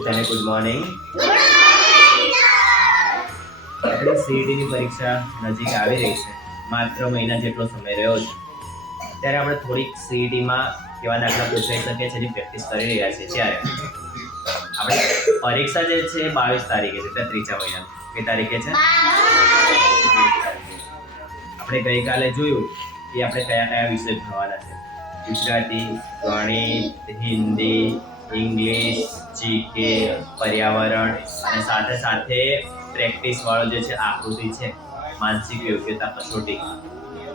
બધાને good morning આપણી સીઈટીની પરીક્ષા નજીક આવી રહી છે. માત્ર મહિના જેટલો સમય રહ્યો છે. ત્યારે આપણે થોડીક સીઈટીમાં કેવા દાખલા પૂછાઈ શકીએ છીએ પ્રેક્ટિસ કરી રહ્યા છીએ ત્યારે. આપણે પરીક્ષા જે છે બાવીસ તારીખે છે ત્રીજા મહિના. કઈ તારીખે છે? આપણે ગઈકાલે જોયું કે આપણે કયા કયા વિષય ભણવાના છે. ગુજરાતી, ગણિત, હિન્દી ઇંગ્લિશ જીકે પર્યાવરણ અને સાથે સાથે પ્રેક્ટિસ વાળો જે છે, આકૃતિ છે, માનસિક યોગ્યતા કસોટી.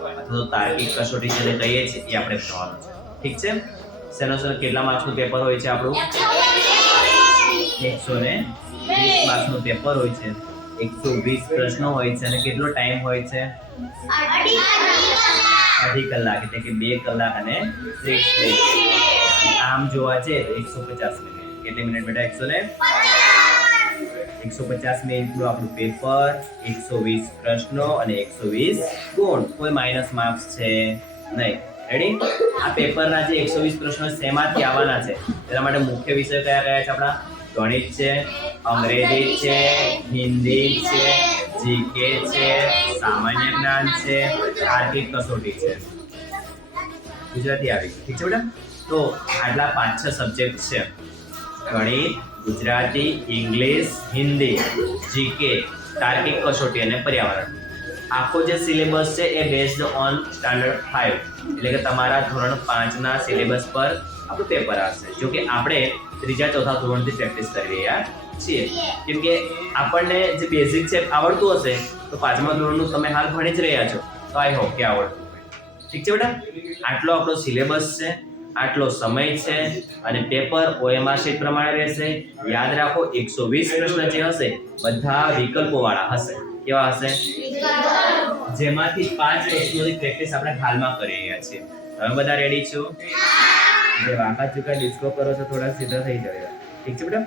અથવા તો તાર્કિક કસોટી જેને કહીએ છીએ, એ આપણે ભણવાનું છે. ઠીક છે? શેનો સર કેટલા માર્ક્સનું પેપર હોય છે આપણું? એકસો ને વીસ માર્ક્સનું પેપર હોય છે. એકસો વીસ પ્રશ્નો હોય છે અને કેટલો ટાઈમ હોય છે? અઢી કલાક એટલે કે બે કલાક અને ત્રીસ મિનિટ. આમ જોવા છે એકસો પચાસ મિનિટ. કેટલી મિનિટ બેટા? એકસો ને એકસો પચાસ મિનિટનું આપણું પેપર, એકસો વીસ પ્રશ્નો અને એકસો વીસ ગુણ. કોઈ માઇનસ માર્ક્સ છે નહીં. રેડી આ પેપરના જે એકસો વીસ પ્રશ્નો શેમાંથી આવવાના છે? તેના માટે મુખ્ય વિષય કયા કયા છે આપણા? ગણિત છે, અંગ્રેજી છે, હિન્દી છે, જીકે છે, સામાન્ય જ્ઞાન છે તાર્કિક કસોટી છે. ગુજરાતી આવી. ઠીક છે બેટા? તો આટલા પાંચ છ સબ્જેક્ટ છે. ગણિત, ગુજરાતી, ઇંગ્લિશ, હિન્દી જીકે તાર્કિક કસોટી અને પર્યાવરણ. આખો જે સિલેબસ છે એ બેઝડ ઓન સ્ટાન્ડર્ડ ફાઇવ એટલે કે તમારા ધોરણ પાંચના સિલેબસ પર આપણું પેપર આવશે. જો કે આપણે ત્રીજા, ચોથા ધોરણથી પ્રેક્ટિસ કરી રહ્યા છીએ. કેમ કે આપણને જે બેઝિક છે આવડતું હશે, તો પાંચમા ધોરણનું તમે હાલ ભણી જ રહ્યા છો. તો આઈ હોપ કે આવડતું ઠીક છે બેટા? આટલો આપણો સિલેબસ છે. આટલો સમય છે અને પેપર ઓએમઆર શીટ પ્રમાણે રહેશે. યાદ રાખો એકસો વીસ પ્રશ્ન જે હશે બધા વિકલ્પો વાળા હશે. કેવા હશે? જેમાંથી પાંચ પ્રશ્નોની પ્રેક્ટિસ આપણે હાલમાં કરી રહ્યા છીએ. તમે બધા રેડી છો? જે વાંકા ચૂકા ડિસ્કો કરો છો થોડા સીધા થઈ જાય ઠીક છે બેટા